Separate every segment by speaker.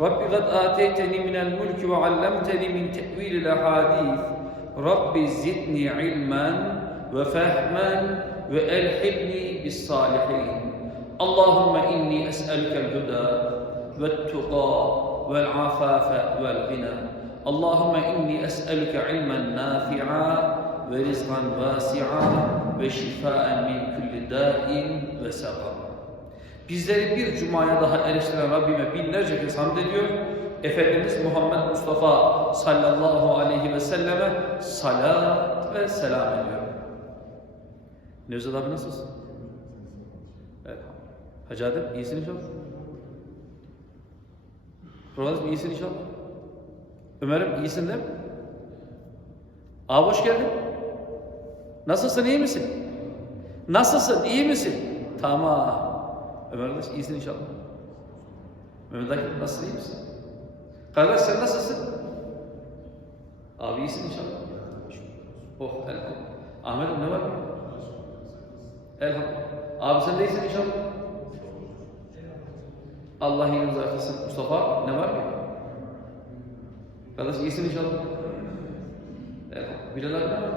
Speaker 1: رب قد آتيتني من الملك وعلمتني من تأويل الأحاديث. رب زدني علما وفهما وألحقني بالصالحين. اللهم إني أسألك الهدى والتقى والعفاف والغنى. اللهم إني أسألك علما نافعا ورزقا واسعا وشفاء من كل داء وسقم Bizleri bir cumaya daha eriştiren Rabbime binlerce kez hamd ediyor. Efendimiz Muhammed Mustafa sallallahu aleyhi ve selleme salat ve selam ediyor. Nevzat abi nasılsın? Evet. Hacı Adem iyisin inşallah. Profesör iyisin inşallah. Ömer'im iyisin değil mi? Abi hoş geldin. Nasılsın iyi misin? Nasılsın iyi misin? Tamam. Ömer kardeş iyisin inşallah. Mehmet Akif nasılsın iyi misin? Kardeş sen nasılsın? Abi iyisin inşallah. Oh elhamdülillah. Ahmet'im ne var? Elhamdülillah. Abi sen de iyisin inşallah. Allah iyiliğinizi artırsın. Mustafa ne var mı? Kardeş iyisin inşallah. Elhamdülillah. Bilal abi ne var?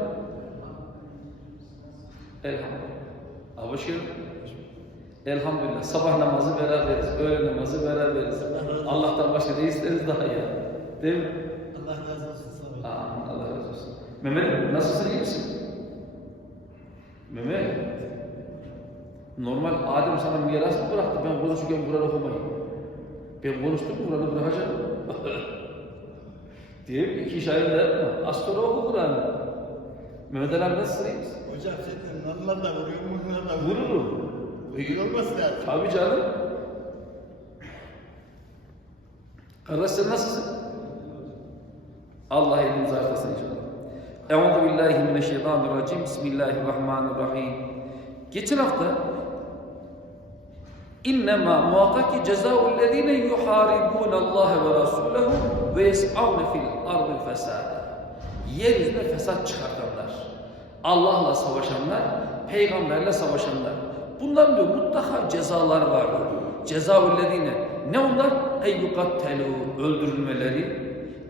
Speaker 1: Elhamdülillah. Abi hoş geldin. Elhamdülillah. Sabah namazı beraberiz. Öğle namazı beraberiz. Allah'tan başka ne isteriz daha ya. Değil mi?
Speaker 2: Allah razı olsun.
Speaker 1: Amin. Allah razı olsun. Mehmet nasılsın iyi misin? Mehmet. Normal Adem sana miras mı bıraktı? Ben konuşurken Kur'an okumayı. Ben konuştum Kur'an'ı bırakacağım. Değil mi? İki şair de yapma. Az sonra oku Kur'an'ı. Mehmet Ali abi nasılsın iyi misin?
Speaker 2: Hocam sen onlar da vuruyor, bunlar da vuruyor.
Speaker 1: Vururum.
Speaker 2: İyi olması lazım.
Speaker 1: Tabii canım. Kardeş sen nasılsın? Allah elimizi artırsın inşallah. Euzu billahi mineşşeytanirracim. Bismillahirrahmanirrahim. Geçen hafta İnnemâ muhakkak ki cezâullezîne yuhâribûne Allâhe ve Rasûlehu ve yes'avne fil ardı fesâda. Yeryüzüne fesat çıkartanlar. Allah'la savaşanlar, peygamberle savaşanlar. Bundan diyor mutlaka cezalar vardır. Cezaullezine ne onlar? Ey yukattelu öldürülmeleri,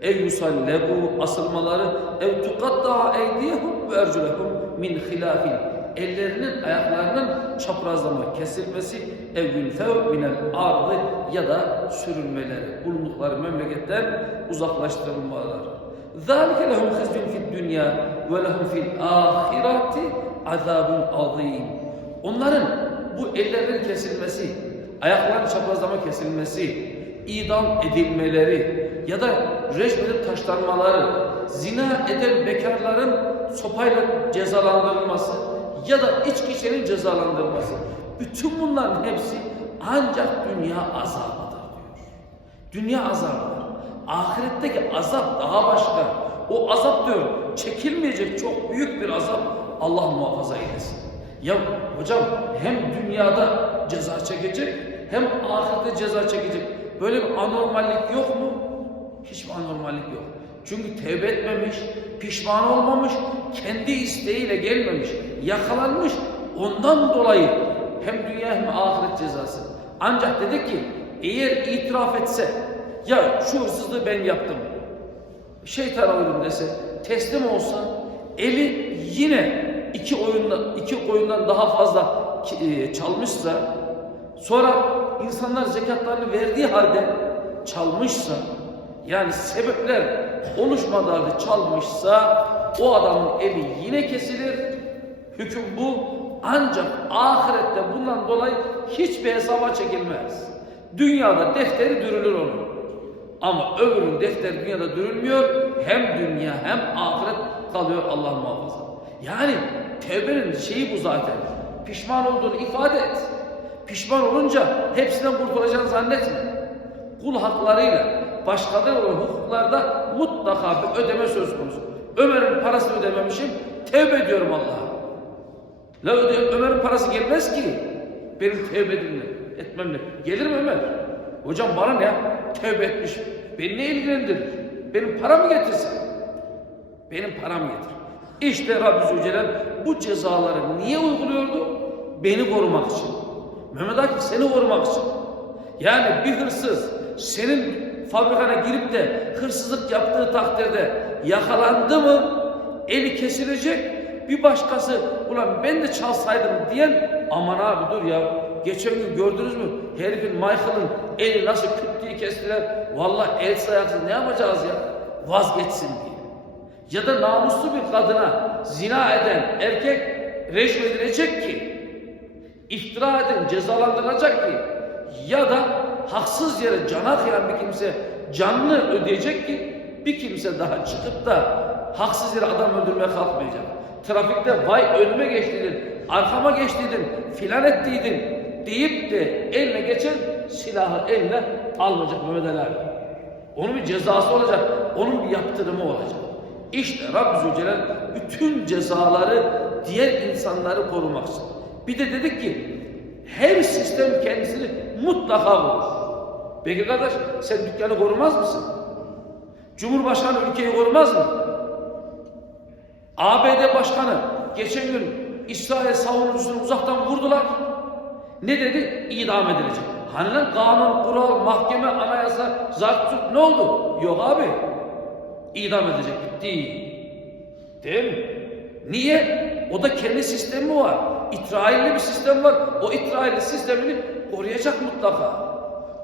Speaker 1: ey yusallebu asılmaları, ev tukatta eydiyehum ve erculehum min hilafin ellerinin ayaklarının çaprazlama kesilmesi ev yünfev minel ardı ya da sürülmeleri bulundukları memleketten uzaklaştırılmaları. Zalike lehum hizbun fid dünya ve lehum fil ahireti azabun azim. Onların bu ellerinin kesilmesi, ayaklarının çaprazlama kesilmesi, idam edilmeleri ya da rejim edip taşlanmaları, zina eden bekarların sopayla cezalandırılması ya da içki içenin cezalandırılması. Bütün bunların hepsi ancak dünya azabıdır diyor. Dünya azabıdır. Ahiretteki azap daha başka. O azap diyor çekilmeyecek çok büyük bir azap. Allah muhafaza eylesin. Ya hocam hem dünyada ceza çekecek hem ahirette ceza çekecek. Böyle bir anormallik yok mu? Hiçbir anormallik yok. Çünkü tevbe etmemiş, pişman olmamış, kendi isteğiyle gelmemiş, yakalanmış. Ondan dolayı hem dünya hem ahiret cezası. Ancak dedi ki eğer itiraf etse ya şu hırsızlığı ben yaptım. Şeytan uydum dese, teslim olsa eli yine iki oyunda iki oyundan daha fazla e, çalmışsa sonra insanlar zekatlarını verdiği halde çalmışsa yani sebepler oluşmadığı halde çalmışsa o adamın eli yine kesilir. Hüküm bu. Ancak ahirette bundan dolayı hiçbir hesaba çekilmez. Dünyada defteri dürülür onun. Ama öbürün defteri dünyada dürülmüyor. Hem dünya hem ahiret kalıyor Allah muhafaza. Yani tevbenin şeyi bu zaten. Pişman olduğunu ifade et. Pişman olunca hepsinden kurtulacağını zannetme. Kul haklarıyla başkaları olan hukuklarda mutlaka bir ödeme söz konusu. Ömer'in parasını ödememişim. Tevbe ediyorum Allah'a. La Ömer'in parası gelmez ki. Benim tevbe etmemle. Gelir mi Ömer? Hocam bana ne? Tevbe etmiş. Beni ne ilgilendirir? Benim paramı getirsin. Benim paramı getir. İşte Rabbi Zülcelal bu cezaları niye uyguluyordu? Beni korumak için. Mehmet Akif seni korumak için. Yani bir hırsız senin fabrikana girip de hırsızlık yaptığı takdirde yakalandı mı eli kesilecek. Bir başkası ulan ben de çalsaydım diyen aman abi dur ya geçen gün gördünüz mü herifin Michael'ın eli nasıl küt diye kestiler. Vallahi el sayaksız ne yapacağız ya vazgeçsin diye ya da namuslu bir kadına zina eden erkek reşvedilecek ki, iftira eden cezalandırılacak ki, ya da haksız yere cana kıyan bir kimse canını ödeyecek ki, bir kimse daha çıkıp da haksız yere adam öldürmeye kalkmayacak. Trafikte vay önüme geçtiydin, arkama geçtiydin, filan ettiydin deyip de eline geçen silahı eline almayacak Mehmet Ali. Onun bir cezası olacak, onun bir yaptırımı olacak. İşte Rabbü Zülcelal bütün cezaları diğer insanları korumak için. Bir de dedik ki her sistem kendisini mutlaka korur. Peki kardeş sen dükkanı korumaz mısın? Cumhurbaşkanı ülkeyi korumaz mı? ABD Başkanı geçen gün İsrail savunucusunu uzaktan vurdular. Ne dedi? İdam edilecek. Hani lan kanun, kural, mahkeme, anayasa, zapt, ne oldu? Yok abi. İdam edecek. Bitti. Değil mi? Niye? O da kendi sistemi var. İsrailli bir sistem var. O İsrailli sistemini koruyacak mutlaka.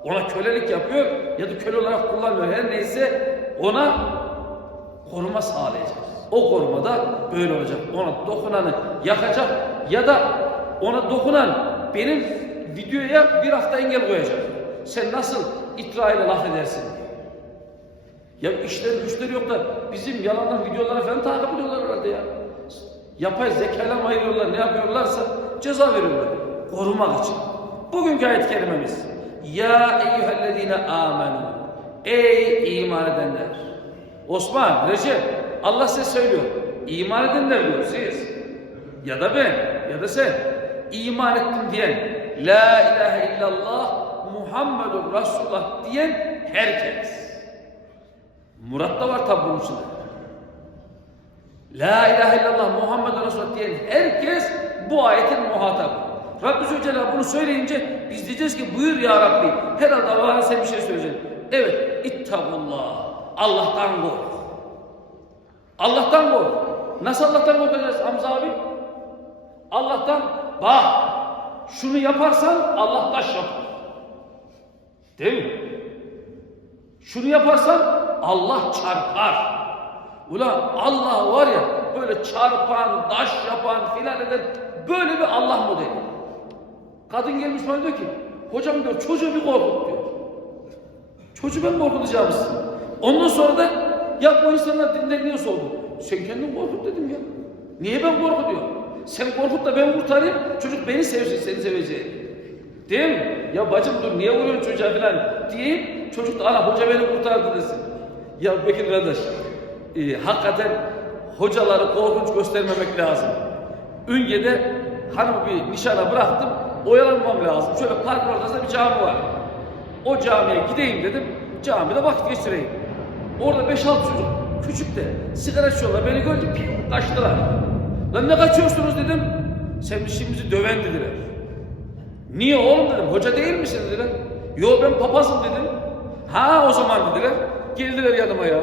Speaker 1: Ona kölelik yapıyor ya da köle olarak kullanmıyor. Her neyse ona koruma sağlayacak. O koruma da böyle olacak. Ona dokunanı yakacak ya da ona dokunan benim videoya bir hafta engel koyacak. Sen nasıl İsrail'e laf edersin. Ya işleri güçleri yok da bizim yalandan videoları falan takip ediyorlar herhalde ya. Yapay zekayla mı ayırıyorlar ne yapıyorlarsa ceza veriyorlar. Korumak için. Bugünkü ayet-i kerimemiz. Ya eyyühellezine amenu. Ey iman edenler. Osman, Recep, Allah size söylüyor. İman edenler diyor siz. Ya da ben, ya da sen. İman ettim diyen, La ilahe illallah Muhammedur Resulullah diyen herkes. Murat da var tabi bunun içinde. La ilahe illallah Muhammed Resulullah diyen herkes bu ayetin muhatabı. Rabbi Zülcelal bunu söyleyince biz diyeceğiz ki buyur ya Rabbi. Herhalde Allah'ın sen bir şey söyleyeceksin. Evet ittaqullah. Allah'tan kork. Allah'tan kork. Nasıl Allah'tan korkacağız Hamza abi? Allah'tan bak. Şunu yaparsan Allah taş yapar. Değil mi? Şunu yaparsan Allah çarpar. Ulan Allah var ya böyle çarpan, taş yapan filan eden böyle bir Allah modeli. Kadın gelmiş bana diyor ki hocam diyor çocuğu bir korkut diyor. Çocuğu ben korkutacağımsın. Ondan sonra da ya bu insanlar dinden niye sordu? Sen kendin korkut dedim ya. Niye ben korkutuyorum? Sen korkut da ben kurtarayım. Çocuk beni sevsin, seni seveceği. Değil mi? Ya bacım dur niye vuruyorsun çocuğa falan diyeyim. Çocuk da ana hoca beni kurtardı desin. Ya Bekir kardeş, e, hakikaten hocaları korkunç göstermemek lazım. Ünge'de hanımı bir nişana bıraktım, oyalanmam lazım. Şöyle park ortasında bir cami var. O camiye gideyim dedim, camide vakit geçireyim. Orada 5-6 çocuk, küçük de sigara içiyorlar, beni gördü, piu, kaçtılar. Lan ne kaçıyorsunuz dedim, sen işimizi döven dediler. Niye oğlum dedim, hoca değil misin dediler. Yo ben papazım dedim. Ha o zaman dediler. Geldiler yanıma ya.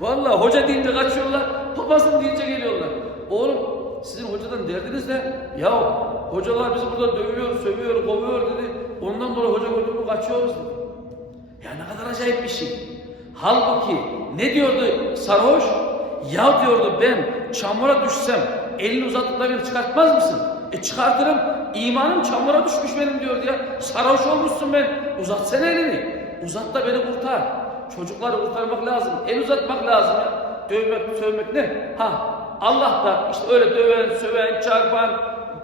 Speaker 1: Vallahi hoca deyince kaçıyorlar, papazım deyince geliyorlar. Oğlum sizin hocadan derdiniz ne? Ya hocalar bizi burada dövüyor, sövüyor, kovuyor dedi. Ondan dolayı hoca gördük mü kaçıyoruz dedi. Ya ne kadar acayip bir şey. Halbuki ne diyordu sarhoş? Ya diyordu ben çamura düşsem elini uzatıp da beni çıkartmaz mısın? E çıkartırım. İmanım çamura düşmüş benim diyordu ya. Sarhoş olmuşsun ben. Uzatsana elini. Uzat da beni kurtar. Çocukları kurtarmak lazım. El uzatmak lazım ya. Dövmek, sövmek ne? Ha Allah da işte öyle döven, söven, çarpan,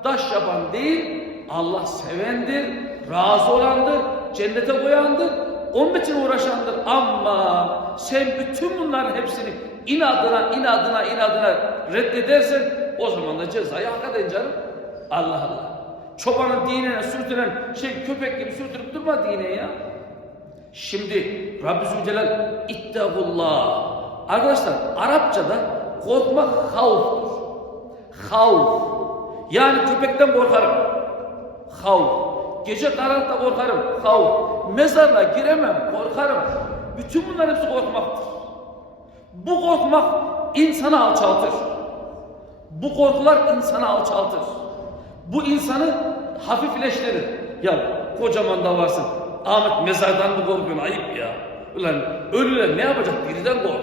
Speaker 1: taş yapan değil. Allah sevendir, razı olandır, cennete koyandır. Onun için uğraşandır ama sen bütün bunların hepsini inadına inadına inadına reddedersen o zaman da cezayı hak edin canım. Allah Allah. Çobanın dinine sürtünen şey köpek gibi sürtünüp durma dine ya. Şimdi Rabbi Zülcelal ittagullah. Arkadaşlar Arapçada korkmak havftur. Havf. Yani köpekten korkarım. Havf. Gece karanlıkta korkarım. Havf. Mezarla giremem. Korkarım. Bütün bunlar hepsi korkmaktır. Bu korkmak insanı alçaltır. Bu korkular insanı alçaltır. Bu insanı hafifleştirir. Ya kocaman da varsın. Ahmet mezardan mı korkuyorsun? Ayıp ya. Ulan ölüler ne yapacak? Diriden kork.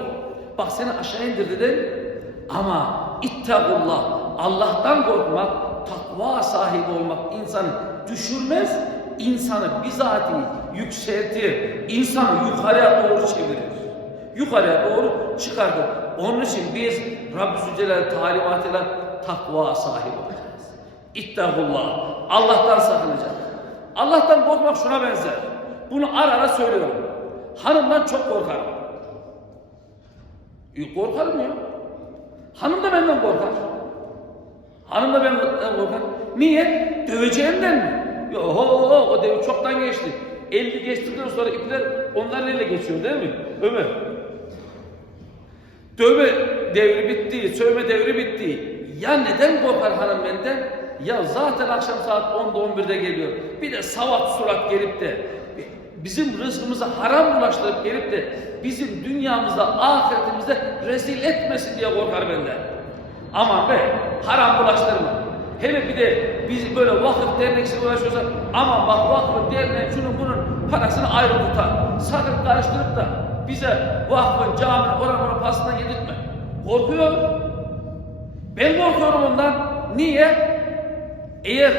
Speaker 1: Bak seni aşağı indirdi de ama ittagullah. Allah'tan korkmak, takva sahibi olmak insanı düşürmez, insanı bizatihi yükseltir, insanı yukarıya doğru çevirir. Yukarıya doğru çıkartır. Onun için biz Rabbi Zülcelal talimatıyla takva sahibi olacağız. İttagullah. Allah'tan sakınacak. Allah'tan korkmak şuna benzer. Bunu ara ara söylüyorum. Hanımdan çok korkarım. E, korkarım ya. Hanım da benden korkar. Hanım da benden korkar. Niye? Döveceğimden mi? Yo, ho, ho, o devir çoktan geçti. 50 geçtikten sonra ipler onların eline geçiyor değil mi? Ömer. Dövme devri bitti, sövme devri bitti. Ya neden korkar hanım benden? Ya zaten akşam saat 10'da 11'de geliyor. Bir de savat surat gelip de bizim rızkımıza haram bulaştırıp gelip de bizim dünyamızda, ahiretimizde rezil etmesin diye korkar benden. Aman be, haram bulaştırma. Hele bir de biz böyle vakıf derneksiz uğraşıyorsa aman bak vakfın derneğin şunun bunun parasını ayrı tutar. Sakın karıştırıp da bize vakfın, caminin, oranın oranın pasından yedirtme. Korkuyor. Ben korkuyorum ondan. Niye? Eğer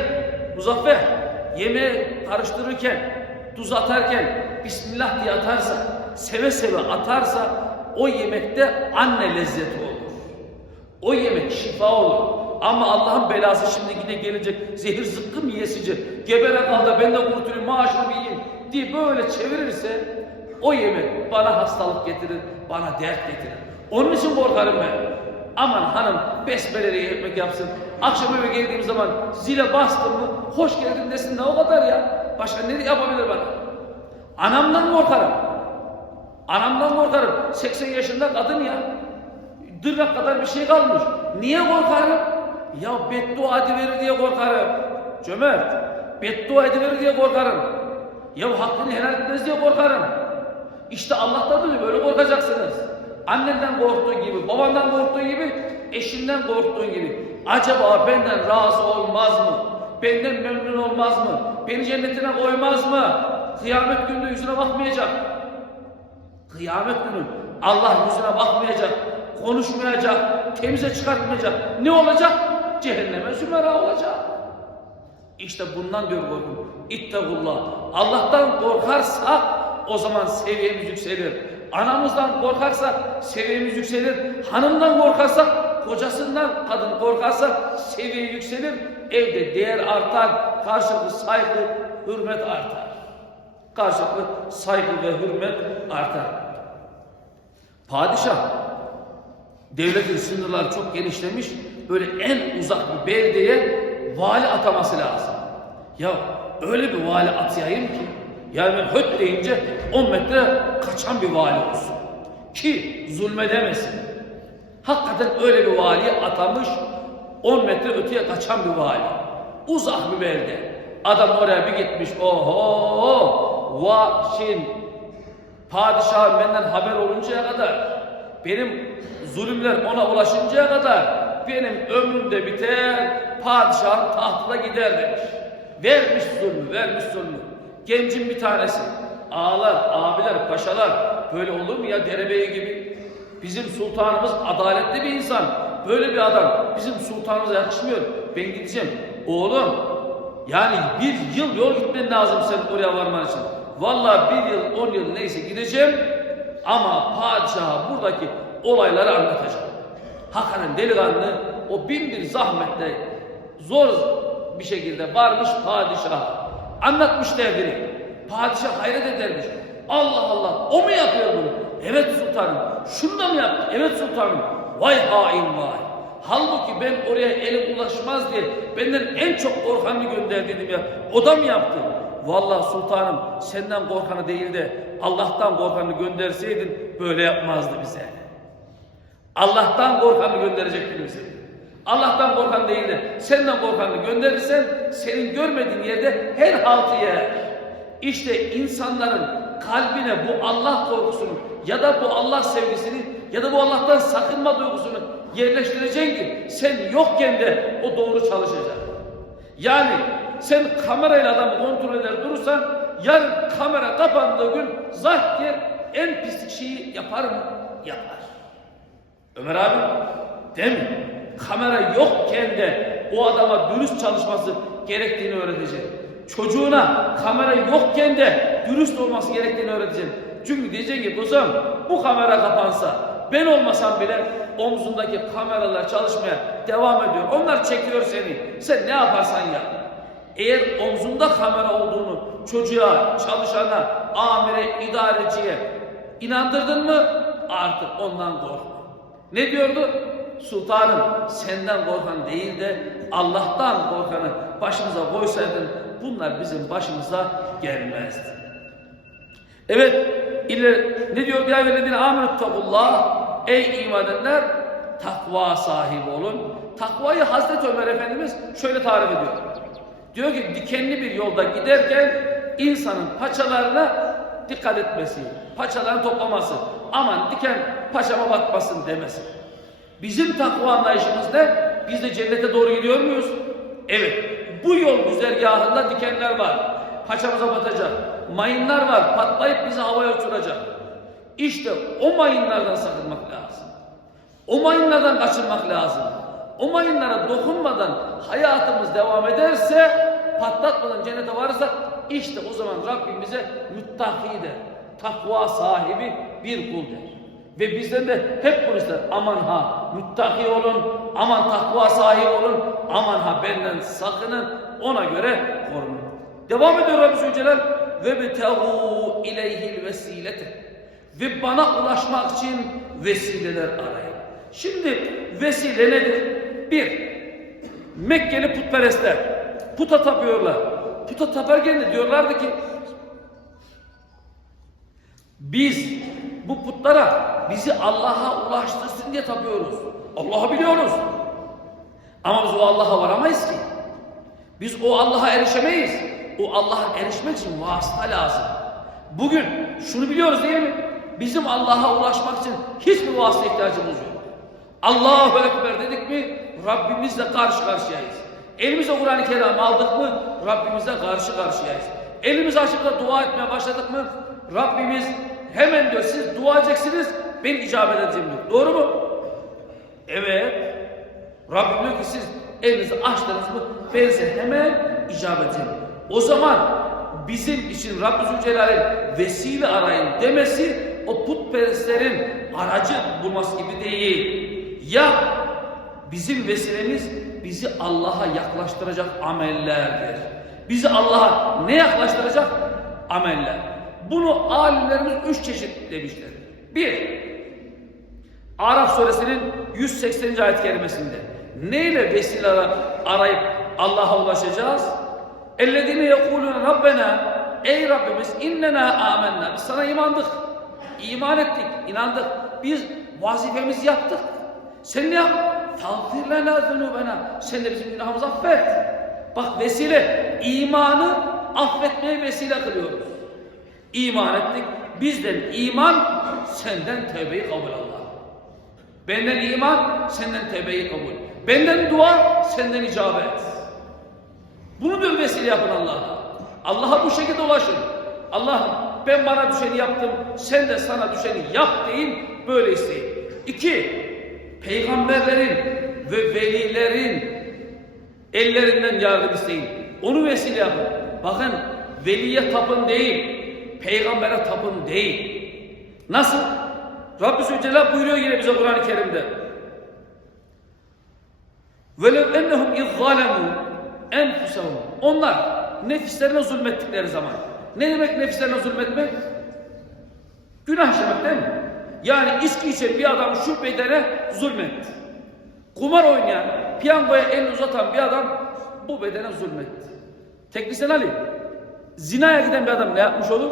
Speaker 1: Muzaffer yemeği karıştırırken, tuz atarken Bismillah diye atarsa, seve seve atarsa o yemekte anne lezzeti olur. O yemek şifa olur. Ama Allah'ın belası şimdi yine gelecek zehir zıkkım yiyesici. Gebere kaldı ben de kurtulayım maaşını bir yiyeyim diye böyle çevirirse o yemek bana hastalık getirir, bana dert getirir. Onun için korkarım ben. Aman hanım besmeleli ekmek yapsın. Akşam eve geldiğim zaman zile bastım mı hoş geldin desin de o kadar ya. Başka ne yapabilir bana? Anamdan korkarım. Anamdan korkarım. 80 yaşında kadın ya. Dırnak kadar bir şey kalmış. Niye korkarım? Ya beddua ediverir diye korkarım. Cömert. Beddua ediverir diye korkarım. Ya hakkını helal etmez diye korkarım. İşte Allah'tan dolayı böyle korkacaksınız. Annenden korktuğun gibi, babandan korktuğun gibi, eşinden korktuğun gibi. Acaba benden razı olmaz mı? Benden memnun olmaz mı? Beni cennetine koymaz mı? Kıyamet günü yüzüne bakmayacak. Kıyamet günü Allah yüzüne bakmayacak, konuşmayacak, temize çıkartmayacak. Ne olacak? Cehenneme zümera olacak. İşte bundan diyor korkun. İttagullah. Allah'tan korkarsak o zaman seviyemiz yükselir. Anamızdan korkarsak seviyemiz yükselir. Hanımdan korkarsak, kocasından kadın korkarsa seviye yükselir. Evde değer artar, karşılıklı saygı, hürmet artar. Karşılıklı saygı ve hürmet artar. Padişah devletin sınırları çok genişlemiş. Böyle en uzak bir beldeye vali ataması lazım. Ya öyle bir vali atayım ki yani höt deyince 10 metre kaçan bir vali olsun. Ki zulmedemesin. Hakikaten öyle bir vali atamış 10 metre öteye kaçan bir vali. Uzak bir belde. Adam oraya bir gitmiş. Oho! Va şeyin Padişah benden haber oluncaya kadar, benim zulümler ona ulaşıncaya kadar benim ömrüm de biter, padişahın tahtına gider demiş. Vermiş zulmü, vermiş zulmü. Gencin bir tanesi. Ağalar, abiler, paşalar böyle olur mu ya derebeyi gibi? Bizim sultanımız adaletli bir insan. Böyle bir adam bizim sultanımıza yakışmıyor. Ben gideceğim. Oğlum yani bir yıl yol gitmen lazım sen oraya varman için. Vallahi bir yıl, on yıl neyse gideceğim ama padişaha buradaki olayları anlatacağım. Hakikaten delikanlı o bin bir zahmetle zor bir şekilde varmış padişaha. Anlatmış derdini. Padişah hayret edermiş. Allah Allah o mu yapıyor bunu? Evet sultanım. Şunu da mı yaptın? Evet sultanım. Vay hain vay. Halbuki ben oraya elim ulaşmaz diye benden en çok korkanı gönderdiydim ya. O da mı yaptı? Vallahi sultanım senden korkanı değil de Allah'tan korkanı gönderseydin böyle yapmazdı bize. Allah'tan korkanı gönderecektin bize. Allah'tan korkan değil de senden korkanı gönderirsen senin görmediğin yerde her haltı yer. İşte insanların kalbine bu Allah korkusunu ya da bu Allah sevgisini ya da bu Allah'tan sakınma duygusunu yerleştireceksin ki sen yokken de o doğru çalışacak. Yani sen kamerayla adamı kontrol eder durursan yarın kamera kapandığı gün zah en pislik şeyi yapar mı? Yapar. Ömer abi değil mi? Kamera yokken de o adama dürüst çalışması gerektiğini öğretecek. Çocuğuna kamera yokken de dürüst olması gerektiğini öğretecek. Çünkü diyecek ki kuzum bu kamera kapansa ben olmasam bile omzundaki kameralar çalışmaya devam ediyor. Onlar çekiyor seni. Sen ne yaparsan yap. Eğer omzunda kamera olduğunu çocuğa, çalışana, amire, idareciye inandırdın mı artık ondan korkma. Ne diyordu? Sultanım senden korkan değil de Allah'tan korkanı başımıza koysaydın bunlar bizim başımıza gelmezdi. Evet ileri ne diyor ya veledine amenettabullah ey iman edenler takva sahibi olun. Takvayı Hazreti Ömer Efendimiz şöyle tarif ediyor. Diyor ki dikenli bir yolda giderken insanın paçalarına dikkat etmesi, paçalarını toplaması, aman diken paçama batmasın demesi. Bizim takva anlayışımız ne? Biz de cennete doğru gidiyor muyuz? Evet. Bu yol güzergahında dikenler var. Paçamıza batacak. Mayınlar var. Patlayıp bizi havaya uçuracak. İşte o mayınlardan sakınmak lazım. O mayınlardan kaçınmak lazım. O mayınlara dokunmadan hayatımız devam ederse, patlatmadan cennete varırsak, işte o zaman Rabbim bize müttaki der. Takva sahibi bir kul der. Ve bizden de hep bunu ister. Aman ha müttaki olun, aman takva sahibi olun, aman ha benden sakının, ona göre korunun. Devam ediyor Rabbi Zülcelal. Ve betehu ileyhil vesilete. Ve bana ulaşmak için vesileler arayın. Şimdi vesile nedir? Bir, Mekkeli putperestler puta tapıyorlar. Puta taparken de diyorlardı ki biz bu putlara bizi Allah'a ulaştırsın diye tapıyoruz. Allah'ı biliyoruz. Ama biz o Allah'a varamayız ki. Biz o Allah'a erişemeyiz. O Allah'a erişmek için vasıta lazım. Bugün şunu biliyoruz değil mi? Bizim Allah'a ulaşmak için hiçbir vasıta ihtiyacımız yok. Allahu Ekber dedik mi Rabbimizle karşı karşıyayız. Elimize Kur'an-ı Kerim aldık mı Rabbimizle karşı karşıyayız. Elimizi açıp da dua etmeye başladık mı Rabbimiz hemen diyor siz dua edeceksiniz ben icabet edeceğim diyor. Doğru mu? Evet. Rabbim diyor ki siz elinizi açtınız mı ben size hemen icabet edeceğim. O zaman bizim için Rabbi Zülcelal'in vesile arayın demesi o putperestlerin aracı bulması gibi değil. Ya bizim vesilemiz bizi Allah'a yaklaştıracak amellerdir. Bizi Allah'a ne yaklaştıracak? Ameller. Bunu alimlerimiz üç çeşit demişler. Bir, Araf suresinin 180. ayet kerimesinde neyle vesile arayıp Allah'a ulaşacağız? اَلَّذِينَ يَقُولُونَ Rabbena Ey Rabbimiz innena amenna Biz sana imandık. İman ettik, inandık. Biz vazifemizi yaptık. Sen ne yap? Tağfir lena zunubena. Sen de bizim günahımızı affet. Bak vesile, imanı affetmeye vesile kılıyoruz. İman ettik. Bizden iman, senden tevbeyi kabul Allah. Benden iman, senden tevbeyi kabul. Benden dua, senden icabet. Bunu bir vesile yapın Allah'a. Allah'a bu şekilde ulaşın. Allah'ım ben bana düşeni yaptım, sen de sana düşeni yap deyin, böyle isteyin. İki, peygamberlerin ve velilerin ellerinden yardım isteyin. Onu vesile yapın. Bakın veliye tapın değil, peygambere tapın değil. Nasıl? Rabbi Zülcelal buyuruyor yine bize Kur'an-ı Kerim'de. وَلَوْ اَنَّهُمْ اِذْ ظَالَمُوا en enfusahum. Onlar nefislerine zulmettikleri zaman. Ne demek nefislerine zulmetmek? Günah işlemek değil mi? Yani içki içen bir adam şüphe edene zulmetti. Kumar oynayan, piyangoya elini uzatan bir adam bu bedene zulmetti. Teknisyen Ali, zinaya giden bir adam ne yapmış olur?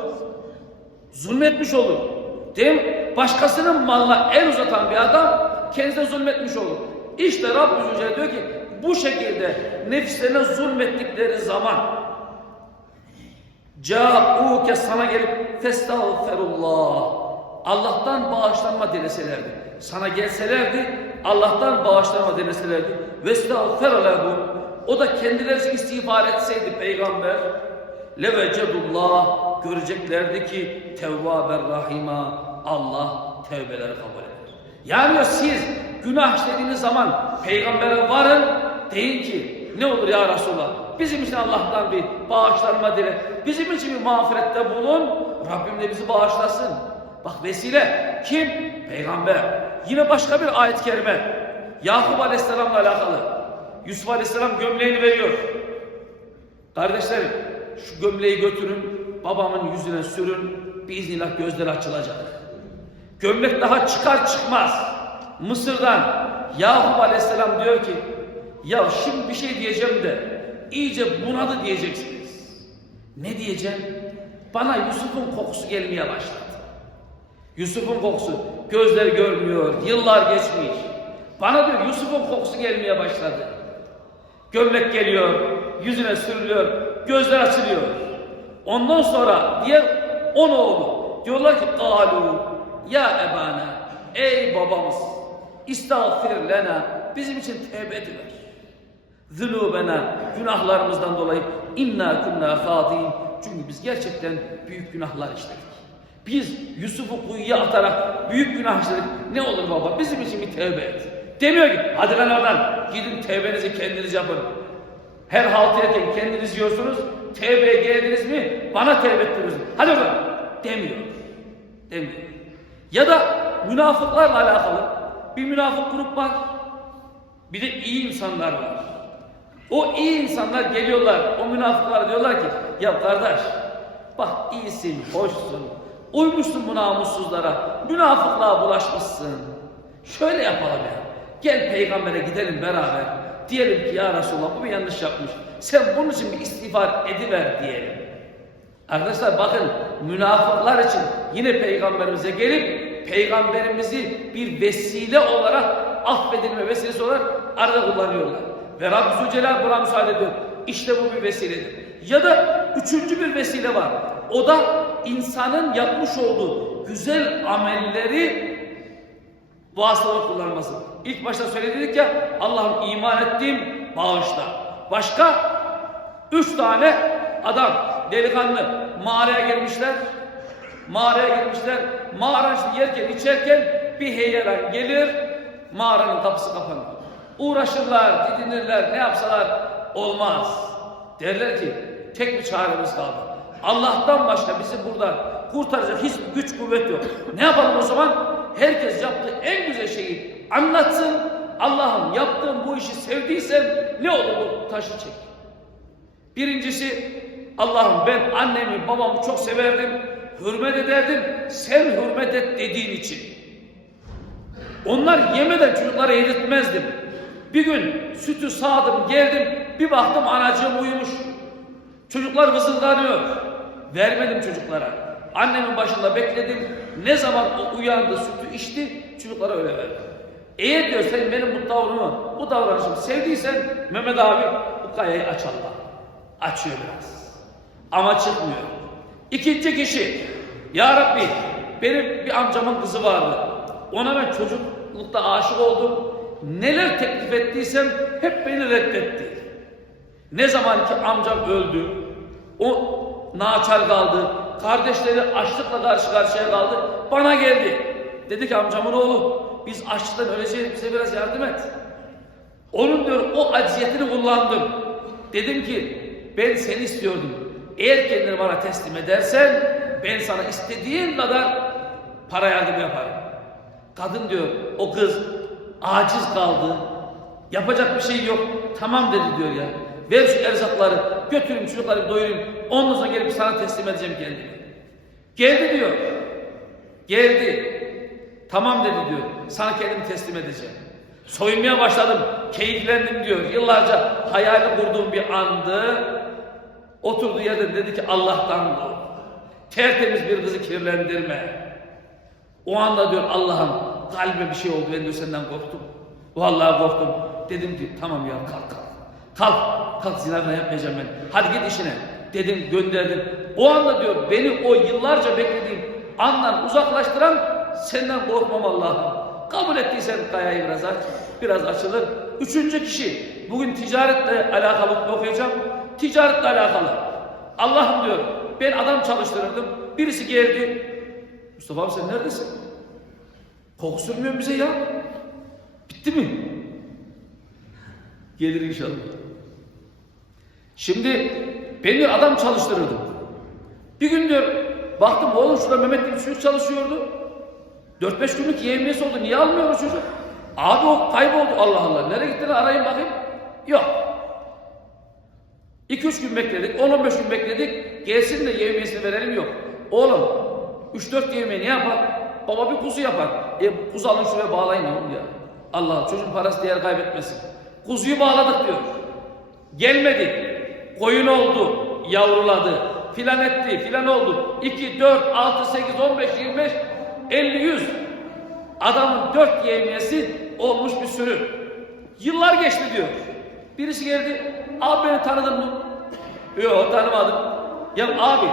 Speaker 1: Zulmetmiş olur. Değil mi? Başkasının malına el uzatan bir adam kendisine zulmetmiş olur. İşte Rabbimiz Yüce diyor ki bu şekilde nefislerine zulmettikleri zaman Câûke sana gelip festağferullah Allah'tan bağışlanma dileselerdi. Sana gelselerdi Allah'tan bağışlanma dileselerdi. Vestağferalehum O da kendileri istiğfar etseydi peygamber levecedullah göreceklerdi ki tevvaber rahima Allah tevbeleri kabul eder. Yani siz günah işlediğiniz zaman peygambere varın deyin ki ne olur ya Resulallah bizim için Allah'tan bir bağışlanma dile. Bizim için bir mağfirette bulun. Rabbim de bizi bağışlasın. Bak vesile kim? Peygamber. Yine başka bir ayet-i kerime. Yakup Aleyhisselam'la alakalı. Yusuf Aleyhisselam gömleğini veriyor. Kardeşlerim şu gömleği götürün babamın yüzüne sürün biiznillah gözleri açılacak. Gömlek daha çıkar çıkmaz Mısır'dan Yakup Aleyhisselam diyor ki ya şimdi bir şey diyeceğim de iyice bunadı diyeceksiniz. Ne diyeceğim? Bana Yusuf'un kokusu gelmeye başladı. Yusuf'un kokusu gözleri görmüyor, yıllar geçmiş. Bana diyor Yusuf'un kokusu gelmeye başladı. Gömlek geliyor, yüzüne sürülüyor, gözler açılıyor. Ondan sonra diğer on oğlu diyorlar ki galu ya ebana ey babamız istağfir lena bizim için tevbe ediver. Zunubena günahlarımızdan dolayı inna kunna hadin çünkü biz gerçekten büyük günahlar işledik. Biz Yusuf'u kuyuya atarak büyük günah işledik. Ne olur baba bizim için bir tevbe et. Demiyor ki hadi lan oradan gidin tevbenizi kendiniz yapın. Her halt yerken kendiniz yiyorsunuz. Tevbeye geldiniz mi bana tevbe ettiriyorsunuz. Hadi oradan demiyor. Demiyor. Ya da münafıklarla alakalı bir münafık grup var. Bir de iyi insanlar var. O iyi insanlar geliyorlar, o münafıklar diyorlar ki, ya kardeş, bak iyisin, hoşsun, uymuşsun bu namussuzlara, münafıklığa bulaşmışsın. Şöyle yapalım ya, gel peygambere gidelim beraber. Diyelim ki ya Resulallah bu bir yanlış yapmış. Sen bunun için bir istiğfar ediver diyelim. Arkadaşlar bakın münafıklar için yine peygamberimize gelip peygamberimizi bir vesile olarak affedilme vesilesi olarak arada kullanıyorlar. Ve Rabbü Zülcelal buna müsaade ediyor. İşte bu bir vesiledir. Ya da üçüncü bir vesile var. O da insanın yapmış olduğu güzel amelleri vasıtalar kullanması. İlk başta söyledik ya Allah'ım iman ettim bağışla. Başka üç tane adam delikanlı mağaraya girmişler. Mağaraya girmişler. Mağara yerken içerken bir heyelan gelir. Mağaranın kapısı kapanır. Uğraşırlar, didinirler, ne yapsalar olmaz. Derler ki tek bir çaremiz kaldı. Allah'tan başka bizi buradan kurtaracak hiçbir güç kuvvet yok. Ne yapalım o zaman? Herkes yaptığı en güzel şeyi anlatsın. Allah'ım yaptığım bu işi sevdiysen ne olur bu taşı çek. Birincisi Allah'ım ben annemi babamı çok severdim. Hürmet ederdim. Sen hürmet et dediğin için. Onlar yemeden çocuklara yedirtmezdim. Bir gün sütü sağdım geldim bir baktım anacığım uyumuş. Çocuklar vızıldanıyor. Vermedim çocuklara. Annemin başında bekledim. Ne zaman o uyandı sütü içti çocuklara öyle verdim. Eğer diyor sen benim bu tavrımı, bu davranışımı sevdiysen Mehmet abi bu kayayı aç Allah. Açıyor biraz. Ama çıkmıyor. İkinci kişi Ya Rabbi benim bir amcamın kızı vardı. Ona ben çocuklukta aşık oldum. Neler teklif ettiysem hep beni reddetti. Ne zaman ki amcam öldü, o naçar kaldı, kardeşleri açlıkla karşı karşıya kaldı, bana geldi. Dedi ki amcamın oğlu, biz açlıktan öleceğiz, bize biraz yardım et. Onun diyor o acziyetini kullandım. Dedim ki ben seni istiyordum. Eğer kendini bana teslim edersen ben sana istediğin kadar para yardım yaparım. Kadın diyor o kız aciz kaldı. Yapacak bir şey yok. Tamam dedi diyor ya. Ver şu erzakları götürün çocukları doyurayım. Ondan sonra gelip sana teslim edeceğim kendimi. Geldi diyor. Geldi. Tamam dedi diyor. Sana kendimi teslim edeceğim. Soyunmaya başladım. Keyiflendim diyor. Yıllarca hayali kurduğum bir andı. Oturduğu yerde dedi ki Allah'tan kork. Tertemiz bir kızı kirlendirme. O anda diyor Allah'ım kalbime bir şey oldu ben diyor senden korktum. Vallahi korktum. Dedim ki tamam ya kalk kalk. Kalk kalk zina falan yapmayacağım ben. Hadi git işine. Dedim gönderdim. O anda diyor beni o yıllarca beklediğim andan uzaklaştıran senden korkmam Allah'ım. Kabul ettiysen kayayı biraz aç. Biraz açılır. Üçüncü kişi. Bugün ticaretle alakalı okuyacağım. Ticaretle alakalı. Allah'ım diyor ben adam çalıştırırdım. Birisi geldi. Mustafa sen neredesin? Koku sürmüyor bize ya. Bitti mi? Gelir inşallah. Şimdi ben diyor adam çalıştırırdım. Bir gün diyor baktım oğlum şurada Mehmet diye bir çocuk çalışıyordu. 4-5 günlük yevmiyesi oldu. Niye almıyor o çocuk? Abi o kayboldu. Allah Allah. Nereye gittiğini arayayım bakayım. Yok. 2-3 gün bekledik. 10-15 gün bekledik. Gelsin de yevmiyesini verelim yok. Oğlum 3-4 yevmiye ne yapar? Baba bir kuzu yapar. E kuzu alın şuraya bağlayın oğlum ya. Allah çocuğun parası değer kaybetmesin. Kuzuyu bağladık diyor. Gelmedi. Koyun oldu. Yavruladı. Filan etti. Filan oldu. 2, 4, 6, 8, 15, 25, 50, 100. Adamın dört yevmiyesi olmuş bir sürü. Yıllar geçti diyor. Birisi geldi. Abi beni tanıdın mı? Yok tanımadım. Ya abi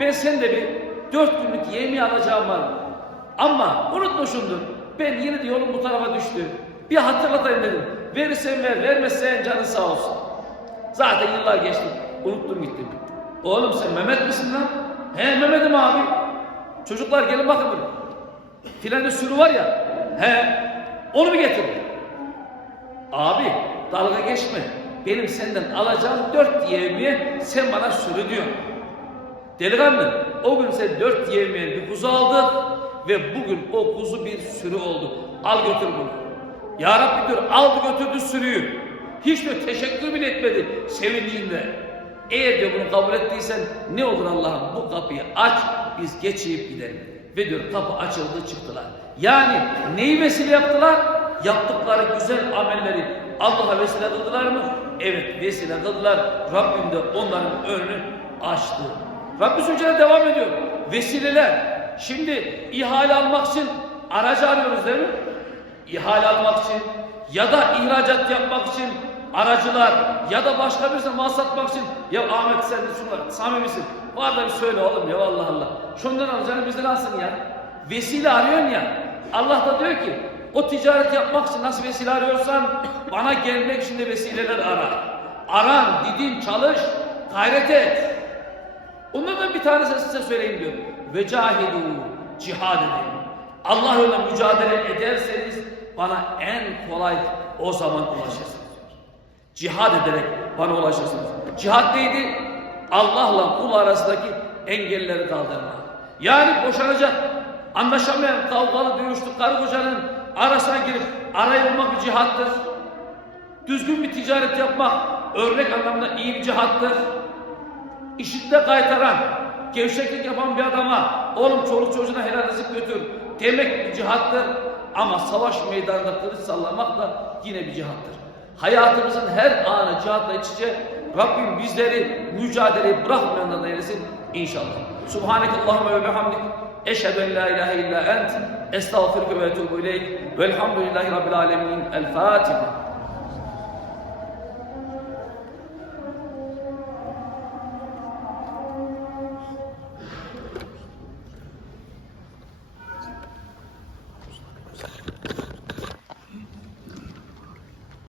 Speaker 1: ben sende bir dört günlük yevmiye alacağım var. Ama unutmuşumdur. Ben yine de yolum bu tarafa düştü. Bir hatırlatayım dedim. Verirsen ver, vermezsen canın sağ olsun. Zaten yıllar geçti. Unuttum gittim. Oğlum sen Mehmet misin lan? He Mehmet'im abi. Çocuklar gelin bakın buraya. Filanca sürü var ya. He. Onu mu getirdin? Abi dalga geçme. Benim senden alacağım dört yevmiye sen bana sürü diyorsun. Delikanlı o gün sen dört yevmiye bir kuzu aldın ve bugün o kuzu bir sürü oldu. Al götür bunu. Ya Rabbi diyor aldı götürdü sürüyü. Hiç diyor teşekkür bile etmedi sevindiğinde. Eğer diyor bunu kabul ettiysen ne olur Allah'ım bu kapıyı aç biz geçeyip gidelim. Ve diyor kapı açıldı çıktılar. Yani neyi vesile yaptılar? Yaptıkları güzel amelleri Allah'a vesile kıldılar mı? Evet vesile kıldılar. Rabbim de onların önünü açtı. Rabbi Zülcelal devam ediyor. Vesileler. Şimdi ihale almak için aracı arıyoruz değil mi? İhale almak için ya da ihracat yapmak için aracılar ya da başka birisine mal satmak için ya Ahmet sen de şunlar samimisin. Var da bir söyle oğlum ya Allah Allah. Şundan alacağını bizden alsın ya. Vesile arıyorsun ya. Allah da diyor ki o ticaret yapmak için nasıl vesile arıyorsan bana gelmek için de vesileler ara. Aran, didin, çalış, gayret et. Onlardan bir tanesini size söyleyeyim diyor. Ve cahidu, cihad edin. Allah yolunda mücadele ederseniz bana en kolay o zaman ulaşırsınız. Cihad ederek bana ulaşırsınız. Cihad neydi? Allah'la kul arasındaki engelleri kaldırma. Yani boşanacak, anlaşamayan, kavgalı, dövüştük karı kocanın arasına girip arayı bulmak bir cihattır. Düzgün bir ticaret yapmak örnek anlamda iyi bir cihattır. İşinde kaytaran, gevşeklik yapan bir adama oğlum çoluk çocuğuna helal rızık götür demek bir cihattır. Ama savaş meydanında kılıç sallamak da yine bir cihattır. Hayatımızın her anı cihatla iç içe Rabbim bizleri mücadeleyi bırakmayanlardan eylesin inşallah. Subhaneke Allahümme ve bihamdik. Eşhedü en la ilahe illa ent. Estağfirüke ve etubu ileyk. Velhamdülillahi Rabbil alemin. El Fatiha.